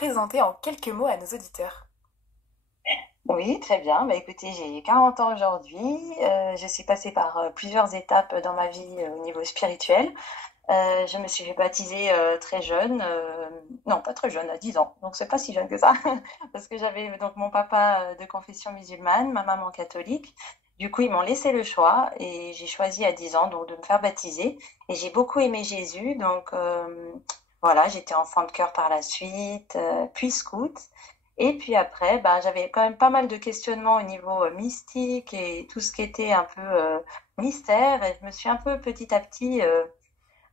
présenter en quelques mots à nos auditeurs? Oui, très bien. Bah, écoutez, j'ai 40 ans aujourd'hui. Je suis passée par plusieurs étapes dans ma vie au niveau spirituel. Je me suis fait baptiser très jeune, non pas très jeune, à 10 ans, donc c'est pas si jeune que ça, parce que j'avais donc mon papa de confession musulmane, ma maman catholique. Du coup, ils m'ont laissé le choix et j'ai choisi à 10 ans donc de me faire baptiser. Et j'ai beaucoup aimé Jésus, donc voilà, j'étais enfant de cœur par la suite, puis scout. Et puis après, bah, j'avais quand même pas mal de questionnements au niveau mystique et tout ce qui était un peu mystère. Et je me suis un peu petit à petit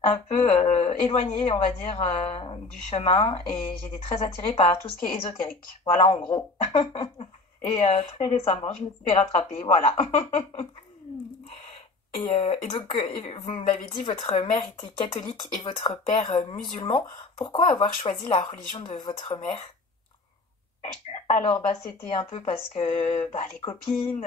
un peu éloignée, on va dire, du chemin et j'étais très attirée par tout ce qui est ésotérique. Voilà, en gros. Et très récemment, je me suis fait rattraper, voilà. Vous me l'avez dit, votre mère était catholique et votre père musulman. Pourquoi avoir choisi la religion de votre mère? Alors, bah, c'était un peu parce que bah, les copines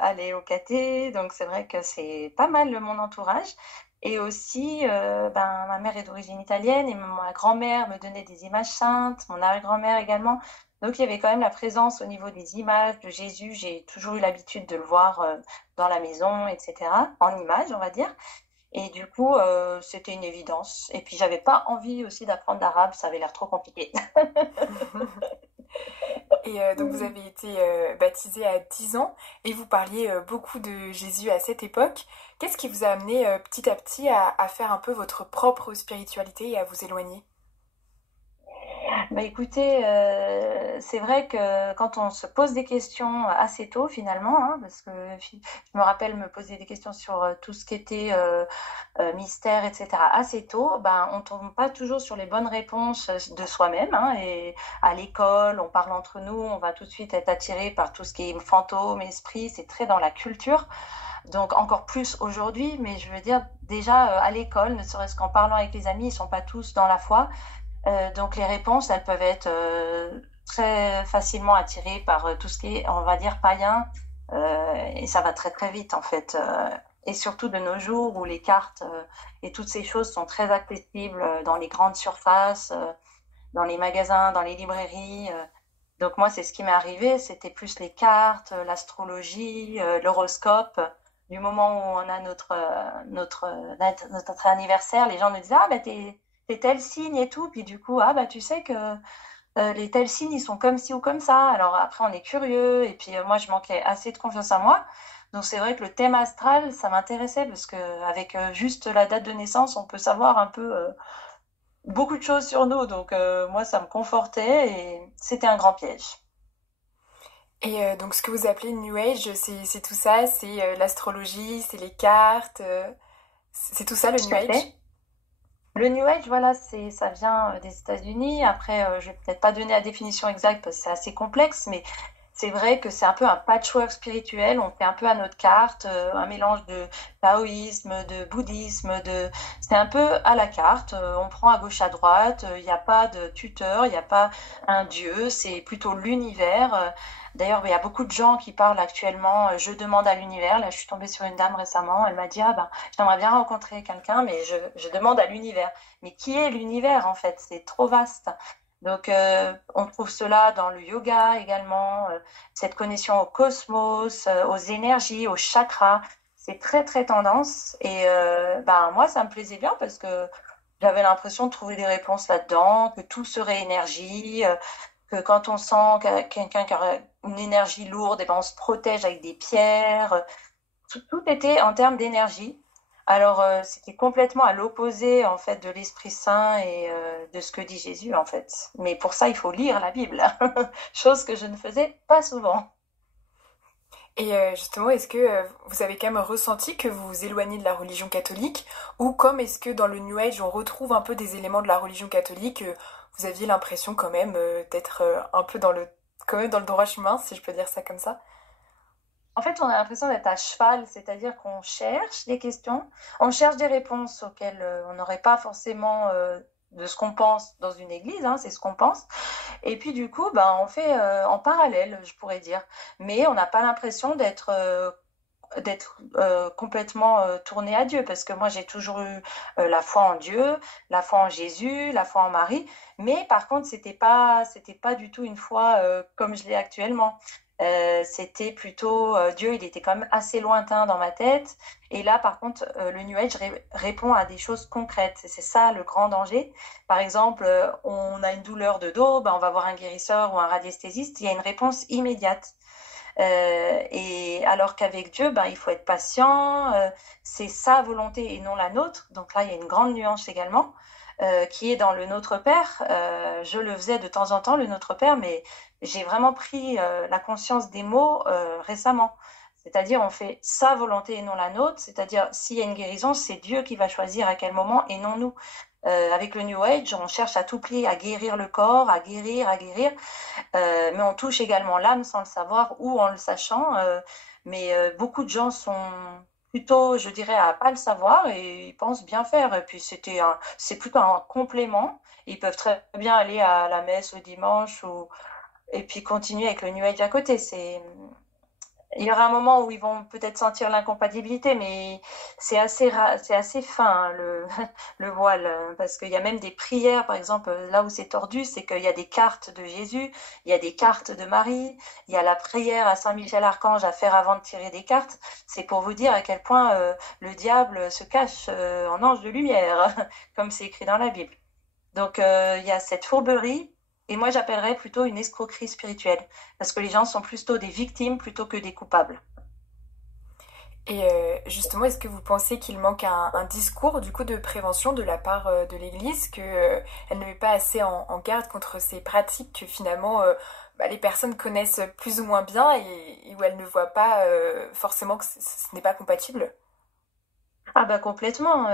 allaient au caté, donc c'est vrai que c'est pas mal mon entourage. Et aussi, ben, ma mère est d'origine italienne et ma grand-mère me donnait des images saintes, mon arrière-grand-mère également. Donc, il y avait quand même la présence au niveau des images de Jésus. J'ai toujours eu l'habitude de le voir dans la maison, etc., en images, on va dire. Et du coup, c'était une évidence. Et puis, j'avais pas envie aussi d'apprendre l'arabe, ça avait l'air trop compliqué. Donc vous avez été baptisé à 10 ans et vous parliez beaucoup de Jésus à cette époque. Qu'est-ce qui vous a amené petit à petit à faire un peu votre propre spiritualité et à vous éloigner? Bah écoutez, c'est vrai que quand on se pose des questions assez tôt finalement, hein, parce que je me rappelle me poser des questions sur tout ce qui était mystère, etc. assez tôt, ben on tombe pas toujours sur les bonnes réponses de soi-même, hein, et à l'école, on parle entre nous, on va tout de suite être attiré par tout ce qui est fantôme, esprit, c'est très dans la culture. Donc encore plus aujourd'hui, mais je veux dire déjà à l'école, ne serait-ce qu'en parlant avec les amis, ils sont pas tous dans la foi. Donc les réponses, elles peuvent être très facilement attirées par tout ce qui est, on va dire, païen, et ça va très très vite en fait. Et surtout de nos jours où les cartes et toutes ces choses sont très accessibles dans les grandes surfaces, dans les magasins, dans les librairies. Donc moi, c'est ce qui m'est arrivé, c'était plus les cartes, l'astrologie, l'horoscope. Du moment où on a notre anniversaire, les gens nous disent ah bah t'es tel signe et tout, puis du coup ah bah tu sais que les tels signes ils sont comme ci ou comme ça. Alors après on est curieux et puis moi je manquais assez de confiance en moi. Donc c'est vrai que le thème astral ça m'intéressait parce que avec juste la date de naissance on peut savoir un peu beaucoup de choses sur nous. Donc moi ça me confortait et c'était un grand piège. Donc ce que vous appelez New Age, c'est tout ça, c'est l'astrologie, c'est les cartes, c'est tout ça le Tout New à Age? fait. Le New Age, voilà, ça vient des États-Unis. Après, je vais peut-être pas donner la définition exacte parce que c'est assez complexe, mais c'est vrai que c'est un peu un patchwork spirituel. On fait un peu à notre carte, un mélange de taoïsme, de bouddhisme, c'est un peu à la carte. On prend à gauche, à droite. Il n'y a pas de tuteur, il n'y a pas un dieu. C'est plutôt l'univers. D'ailleurs, il y a beaucoup de gens qui parlent actuellement. Je demande à l'univers. Là, je suis tombée sur une dame récemment. Elle m'a dit, ah ben, j'aimerais bien rencontrer quelqu'un, mais je demande à l'univers. Mais qui est l'univers en fait? C'est trop vaste. Donc, on trouve cela dans le yoga également, cette connexion au cosmos, aux énergies, aux chakras. C'est très, très tendance. Et ben, moi, ça me plaisait bien parce que j'avais l'impression de trouver des réponses là-dedans, que tout serait énergie, que quand on sent quelqu'un qui a une énergie lourde, et ben, on se protège avec des pierres. Tout était en termes d'énergie. Alors, c'était complètement à l'opposé, en fait, de l'Esprit Saint et de ce que dit Jésus, en fait. Mais pour ça, il faut lire la Bible, chose que je ne faisais pas souvent. Justement, est-ce que vous avez quand même ressenti que vous vous éloignez de la religion catholique, ou comme est-ce que dans le New Age on retrouve un peu des éléments de la religion catholique, vous aviez l'impression quand même d'être un peu quand même dans le droit chemin, si je peux dire ça comme ça? En fait, on a l'impression d'être à cheval, c'est-à-dire qu'on cherche des questions, on cherche des réponses auxquelles on n'aurait pas forcément de ce qu'on pense dans une église, hein, c'est ce qu'on pense. Et puis du coup, ben, on fait en parallèle, je pourrais dire. Mais on n'a pas l'impression d'être d'être complètement tournée à Dieu, parce que moi j'ai toujours eu la foi en Dieu, la foi en Jésus, la foi en Marie, mais par contre c'était pas du tout une foi comme je l'ai actuellement. C'était plutôt Dieu, il était quand même assez lointain dans ma tête. Et là, par contre, le New Age répond à des choses concrètes. Et c'est ça le grand danger. Par exemple, on a une douleur de dos, ben, on va voir un guérisseur ou un radiesthésiste, il y a une réponse immédiate. Et alors qu'avec Dieu, ben, il faut être patient, c'est sa volonté et non la nôtre. Donc là, il y a une grande nuance également, qui est dans le Notre Père. Je le faisais de temps en temps, le Notre Père, mais j'ai vraiment pris la conscience des mots récemment. C'est-à-dire, on fait sa volonté et non la nôtre. C'est-à-dire, s'il y a une guérison, c'est Dieu qui va choisir à quel moment et non nous. Avec le New Age, on cherche à tout prix à guérir le corps, à guérir, mais on touche également l'âme sans le savoir ou en le sachant. Mais beaucoup de gens sont plutôt, je dirais, à pas le savoir et ils pensent bien faire. Et puis c'est plutôt un complément. Ils peuvent très bien aller à la messe le dimanche et puis continuer avec le New Age à côté. Il y aura un moment où ils vont peut-être sentir l'incompatibilité, mais c'est assez fin, hein, le voile, parce qu'il y a même des prières, par exemple, là où c'est tordu, c'est qu'il y a des cartes de Jésus, il y a des cartes de Marie, il y a la prière à Saint Michel Archange à faire avant de tirer des cartes. C'est pour vous dire à quel point le diable se cache en ange de lumière, comme c'est écrit dans la Bible. Donc, il y a cette fourberie, et moi j'appellerais plutôt une escroquerie spirituelle, parce que les gens sont plutôt des victimes plutôt que des coupables. Et justement, est-ce que vous pensez qu'il manque un discours du coup de prévention de la part de l'Église, que elle ne met pas assez en garde contre ces pratiques que finalement bah, les personnes connaissent plus ou moins bien et où elles ne voient pas forcément que ce n'est pas compatible? Ah bah complètement.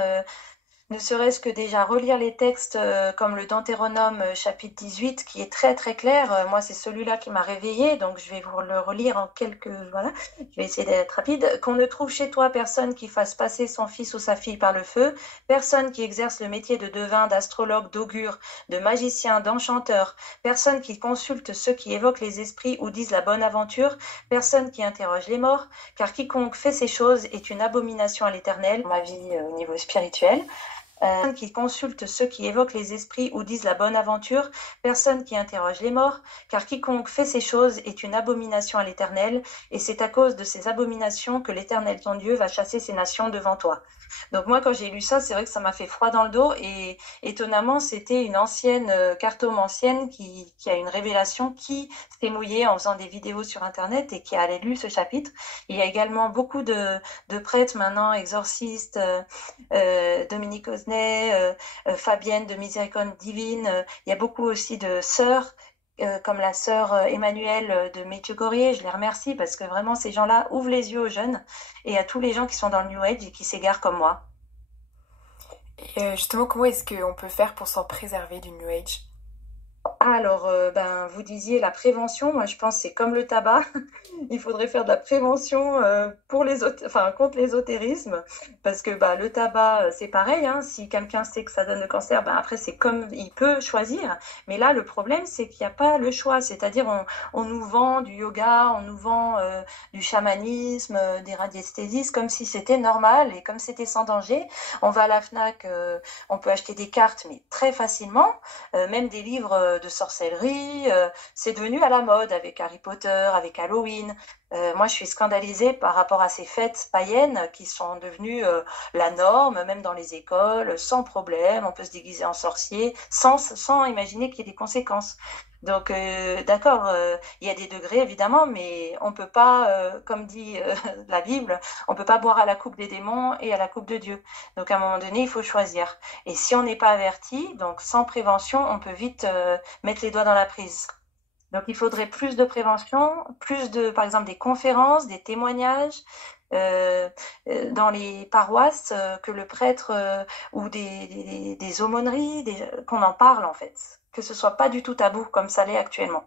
Ne serait-ce que déjà relire les textes comme le Deutéronome chapitre 18 qui est très très clair. Moi, c'est celui-là qui m'a réveillée, donc je vais vous le relire en quelques... Voilà, je vais essayer d'être rapide. Qu'on ne trouve chez toi personne qui fasse passer son fils ou sa fille par le feu, personne qui exerce le métier de devin, d'astrologue, d'augure, de magicien, d'enchanteur, personne qui consulte ceux qui évoquent les esprits ou disent la bonne aventure, personne qui interroge les morts, car quiconque fait ces choses est une abomination à l'Éternel, ma vie au niveau spirituel. Personne qui consulte ceux qui évoquent les esprits ou disent la bonne aventure, personne qui interroge les morts, car quiconque fait ces choses est une abomination à l'Éternel, et c'est à cause de ces abominations que l'Éternel ton Dieu va chasser ces nations devant toi. Donc moi, quand j'ai lu ça, c'est vrai que ça m'a fait froid dans le dos, et étonnamment, c'était une ancienne cartomancienne qui a une révélation, qui s'est mouillée en faisant des vidéos sur Internet et qui a lu ce chapitre. Il y a également beaucoup de prêtres maintenant, exorcistes, Dominique Osnay, Fabienne de Miséricorde Divine. Il y a beaucoup aussi de sœurs, comme la sœur Emmanuelle de Medjugorje. Je les remercie parce que vraiment, ces gens-là ouvrent les yeux aux jeunes et à tous les gens qui sont dans le New Age et qui s'égarent comme moi. Et justement, comment est-ce qu'on peut faire pour s'en préserver du New Age? Alors, ben, vous disiez la prévention. Moi, je pense que c'est comme le tabac. Il faudrait faire de la prévention pour enfin, contre l'ésotérisme. Parce que bah, le tabac, c'est pareil. Hein. Si quelqu'un sait que ça donne le cancer, ben, après, c'est comme il peut choisir. Mais là, le problème, c'est qu'il n'y a pas le choix. C'est-à-dire, on nous vend du yoga, on nous vend du chamanisme, des radiesthésistes, comme si c'était normal et comme c'était sans danger. On va à la Fnac, on peut acheter des cartes, mais très facilement. Même des livres de sorcellerie. C'est devenu à la mode avec Harry Potter, avec Halloween. Moi, je suis scandalisée par rapport à ces fêtes païennes qui sont devenues la norme, même dans les écoles, sans problème. On peut se déguiser en sorcier sans imaginer qu'il y ait des conséquences. Donc, d'accord, il y a des degrés évidemment, mais on peut pas, comme dit la Bible, on peut pas boire à la coupe des démons et à la coupe de Dieu. Donc, à un moment donné, il faut choisir. Et si on n'est pas averti, donc sans prévention, on peut vite mettre les doigts dans la prise. Donc, il faudrait plus de prévention, par exemple, des conférences, des témoignages dans les paroisses, que le prêtre ou des aumôneries, qu'on en parle en fait, que ce soit pas du tout tabou comme ça l'est actuellement.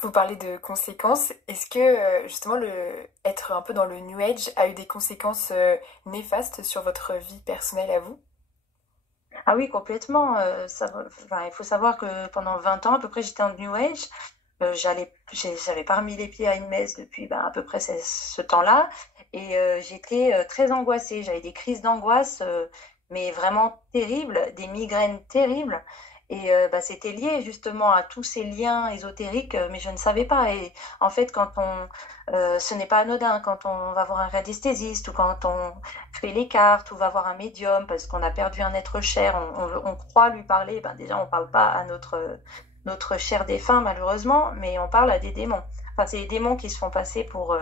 Vous parlez de conséquences. Est-ce que justement le être un peu dans le New Age a eu des conséquences néfastes sur votre vie personnelle à vous? Ah oui, complètement. Enfin, il faut savoir que pendant 20 ans à peu près, j'étais en New Age. j'avais pas remis les pieds à une messe depuis à peu près ce temps-là. Et j'étais très angoissée. J'avais des crises d'angoisse, mais vraiment terribles, des migraines terribles. Et c'était lié justement à tous ces liens ésotériques, mais je ne savais pas. Et en fait, ce n'est pas anodin quand on va voir un radiesthésiste ou quand on fait les cartes ou va voir un médium parce qu'on a perdu un être cher, on croit lui parler. Déjà, on ne parle pas à notre cher défunt malheureusement, mais on parle à des démons. Enfin, c'est les démons qui se font passer pour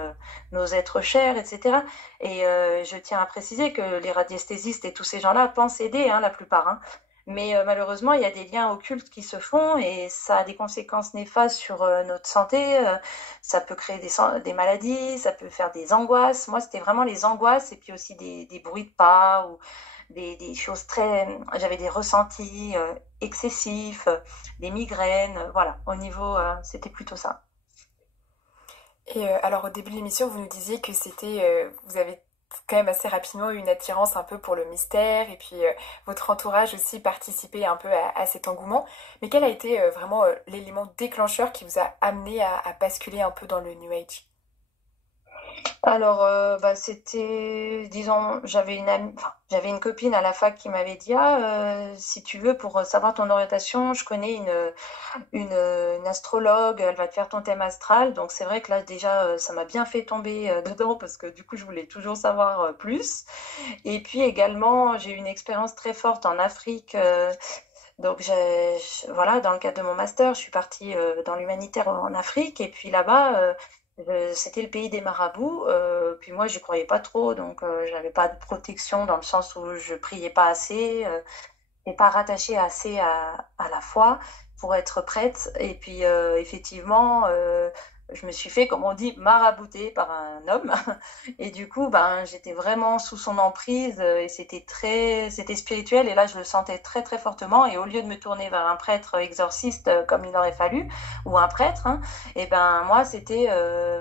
nos êtres chers, etc. Et je tiens à préciser que les radiesthésistes et tous ces gens-là pensent aider, hein, la plupart. Hein. Mais malheureusement, il y a des liens occultes qui se font et ça a des conséquences néfastes sur notre santé. Ça peut créer des maladies, ça peut faire des angoisses. Moi, c'était vraiment les angoisses et puis aussi des bruits de pas ou des choses très... J'avais des ressentis excessifs, des migraines. Voilà, au niveau, c'était plutôt ça. Et alors au début de l'émission, vous nous disiez que vous avez quand même assez rapidement eu une attirance un peu pour le mystère et puis votre entourage aussi participait un peu à cet engouement. Mais quel a été vraiment l'élément déclencheur qui vous a amené à basculer un peu dans le New Age? Alors, c'était, disons, j'avais une copine à la fac qui m'avait dit, si tu veux, pour savoir ton orientation, je connais une astrologue, elle va te faire ton thème astral. Donc, c'est vrai que là, déjà, ça m'a bien fait tomber dedans parce que du coup, je voulais toujours savoir plus. Et puis également, j'ai eu une expérience très forte en Afrique. Donc, voilà, dans le cadre de mon master, je suis partie dans l'humanitaire en Afrique. Et puis là-bas, c'était le pays des marabouts. Puis moi, j'y croyais pas trop. Donc, j'avais pas de protection dans le sens où je priais pas assez et pas rattachée assez à la foi pour être prête. Et puis, effectivement, je me suis fait, comme on dit, marabouter par un homme. Et du coup, j'étais vraiment sous son emprise et c'était spirituel. Et là, je le sentais très, très fortement. Et au lieu de me tourner vers un prêtre exorciste comme il aurait fallu, ou un prêtre, hein, et moi, c'était,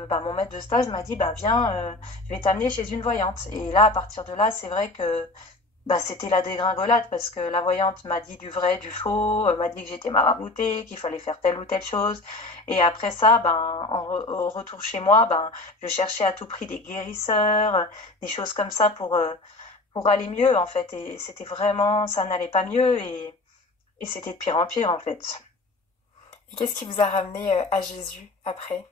mon maître de stage m'a dit, viens, je vais t'amener chez une voyante. Et là, à partir de là, c'est vrai que c'était la dégringolade parce que la voyante m'a dit du vrai, du faux, m'a dit que j'étais maraboutée, qu'il fallait faire telle ou telle chose. Et après ça, au retour chez moi, je cherchais à tout prix des guérisseurs, des choses comme ça pour aller mieux en fait. Et c'était vraiment, ça n'allait pas mieux et c'était de pire en pire en fait. Et qu'est-ce qui vous a ramené à Jésus après?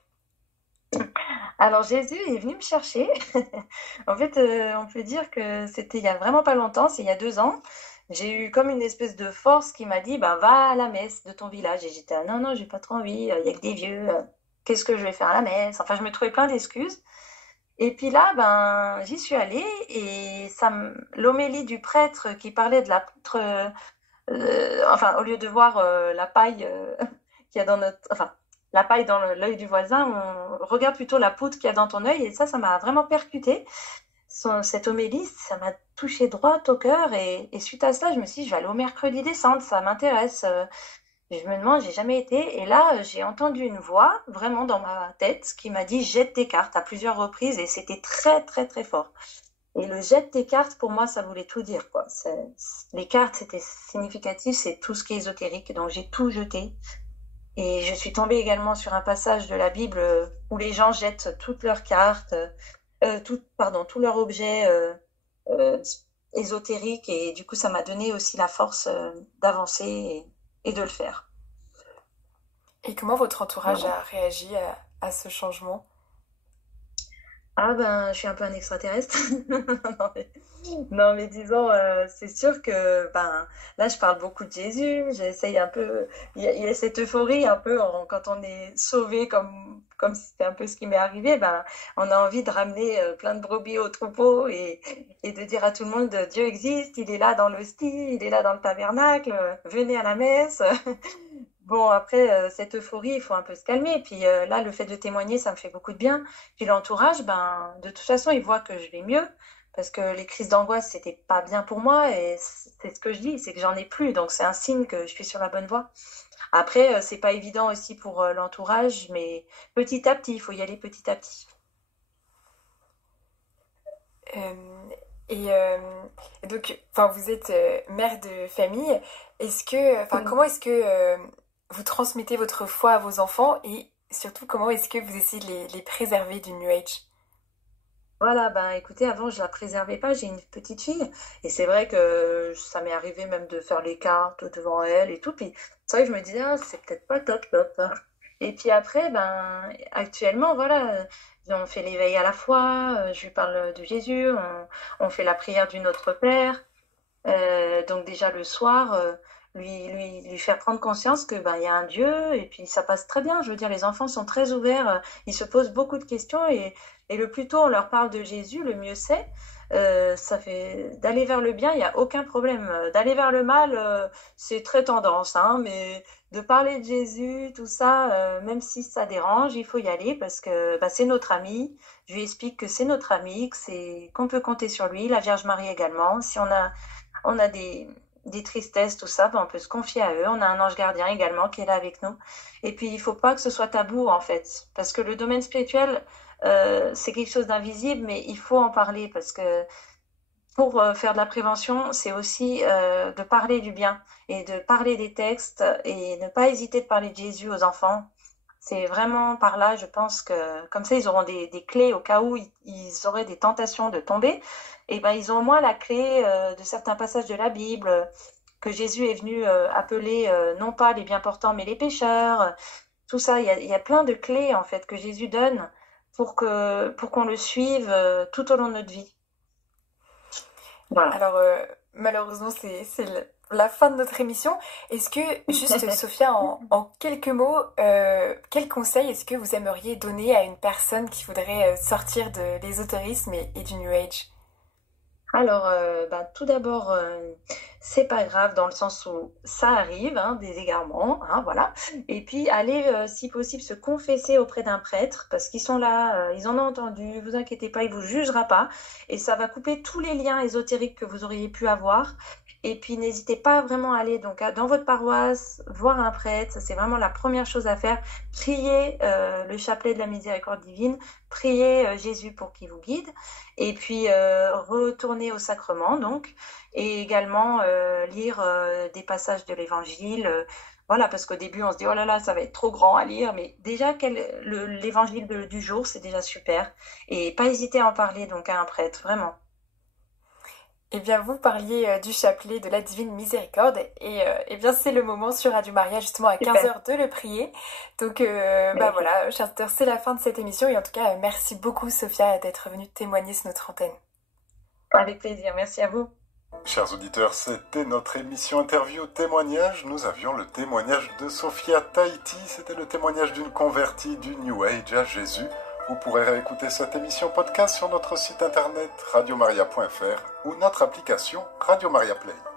Alors Jésus est venu me chercher. En fait, on peut dire que c'était il y a vraiment pas longtemps, c'est il y a 2 ans. J'ai eu comme une espèce de force qui m'a dit, va à la messe de ton village. Et j'étais, ah, non, non, j'ai pas trop envie, il y a que des vieux, qu'est-ce que je vais faire à la messe? Enfin, je me trouvais plein d'excuses. Et puis là, j'y suis allée et l'homélie du prêtre qui parlait de l'apôtre, enfin, au lieu de voir la paille qu'il y a dans enfin, la paille dans l'œil du voisin, on regarde plutôt la poudre qu'il y a dans ton œil. Et ça m'a vraiment percuté. Cette homélie, ça m'a touché droit au cœur. Et suite à cela, je me suis dit, je vais aller au mercredi des Cendres, ça m'intéresse. Je me demande, j'ai jamais été. Et là, j'ai entendu une voix, vraiment dans ma tête, qui m'a dit, jette tes cartes à plusieurs reprises. Et c'était très, très, très fort. Et le jette tes cartes, pour moi, ça voulait tout dire, quoi. Les cartes, c'était significatif, c'est tout ce qui est ésotérique. Donc, j'ai tout jeté. Et je suis tombée également sur un passage de la Bible où les gens jettent toutes leurs cartes, tous leurs objets euh, ésotériques. Et du coup, ça m'a donné aussi la force d'avancer et de le faire. Et comment votre entourage Voilà. a réagi à ce changement? Ah je suis un peu un extraterrestre. Non, mais, non, mais disons, c'est sûr que là, je parle beaucoup de Jésus. J'essaye un peu. Il y a cette euphorie un peu quand on est sauvé, comme si c'était un peu ce qui m'est arrivé. On a envie de ramener plein de brebis au troupeau et de dire à tout le monde, Dieu existe, il est là dans l'hostie, il est là dans le tabernacle, venez à la messe. Bon, après, cette euphorie, il faut un peu se calmer. Et puis là, le fait de témoigner, ça me fait beaucoup de bien. Puis l'entourage, de toute façon, il voit que je vais mieux. Parce que les crises d'angoisse, c'était pas bien pour moi. Et c'est ce que je dis, c'est que j'en ai plus. Donc c'est un signe que je suis sur la bonne voie. Après, c'est pas évident aussi pour l'entourage, mais petit à petit, il faut y aller petit à petit. Euh, et donc, enfin, vous êtes mère de famille. Comment est-ce que vous transmettez votre foi à vos enfants et surtout, comment est-ce que vous essayez de les préserver du New Age? Voilà, ben écoutez, avant je la préservais pas, j'ai une petite fille et c'est vrai que ça m'est arrivé même de faire les cartes devant elle et tout, puis c'est vrai que je me disais ah, c'est peut-être pas top top, hein. Et puis après ben actuellement voilà, on fait l'éveil à la foi, je lui parle de Jésus, on fait la prière du Notre Père. Donc déjà le soir, lui faire prendre conscience que ben il y a un Dieu et puis ça passe très bien. Je veux dire, les enfants sont très ouverts, ils se posent beaucoup de questions et le plus tôt on leur parle de Jésus, le mieux c'est. Ça fait d'aller vers le bien, il n'y a aucun problème. D'aller vers le mal, c'est très tendance, hein, mais de parler de Jésus, tout ça, même si ça dérange, il faut y aller parce que bah, c'est notre ami. Je lui explique que c'est notre ami, que c'est qu'on peut compter sur lui, la Vierge Marie également. Si on a des tristesses, tout ça, ben on peut se confier à eux. On a un ange gardien également qui est là avec nous. Et puis, il faut pas que ce soit tabou, en fait. Parce que le domaine spirituel, c'est quelque chose d'invisible, mais il faut en parler. Parce que pour faire de la prévention, c'est aussi de parler du bien et de parler des textes et ne pas hésiter de parler de Jésus aux enfants. C'est vraiment par là, je pense que comme ça, ils auront des clés au cas où ils auraient des tentations de tomber. Et ben, ils ont au moins la clé de certains passages de la Bible que Jésus est venu appeler non pas les bien portants, mais les pécheurs. Tout ça, il y a plein de clés en fait que Jésus donne pour qu'on le suive tout au long de notre vie. Voilà. Alors, malheureusement, la fin de notre émission. Est-ce que, juste, Sophia, en quelques mots, quel conseil est-ce que vous aimeriez donner à une personne qui voudrait sortir de l'ésotérisme et du New Age? Alors, bah, tout d'abord, c'est pas grave dans le sens où ça arrive, hein, des égarements, hein, voilà. Et puis aller, si possible, se confesser auprès d'un prêtre parce qu'ils sont là, ils en ont entendu. Vous inquiétez pas, il vous jugera pas et ça va couper tous les liens ésotériques que vous auriez pu avoir. Et puis n'hésitez pas vraiment à aller donc dans votre paroisse voir un prêtre. Ça, c'est vraiment la première chose à faire. Priez le chapelet de la miséricorde divine, priez Jésus pour qu'il vous guide et puis retourner au sacrement donc et également lire des passages de l'évangile voilà parce qu'au début on se dit oh là là ça va être trop grand à lire mais déjà l'évangile du jour c'est déjà super et pas hésiter à en parler donc à un prêtre vraiment. Eh bien, vous parliez du chapelet de la Divine Miséricorde et eh bien c'est le moment sur Radio Maria justement à 15h de le prier. Donc bah voilà, chers auditeurs, c'est la fin de cette émission et en tout cas merci beaucoup Sophia d'être venue témoigner sur notre antenne. Avec plaisir, merci à vous. Chers auditeurs, c'était notre émission interview témoignage. Nous avions le témoignage de Sophia Tahiti, c'était le témoignage d'une convertie du New Age à Jésus. Vous pourrez réécouter cette émission podcast sur notre site internet radiomaria.fr ou notre application Radio Maria Play.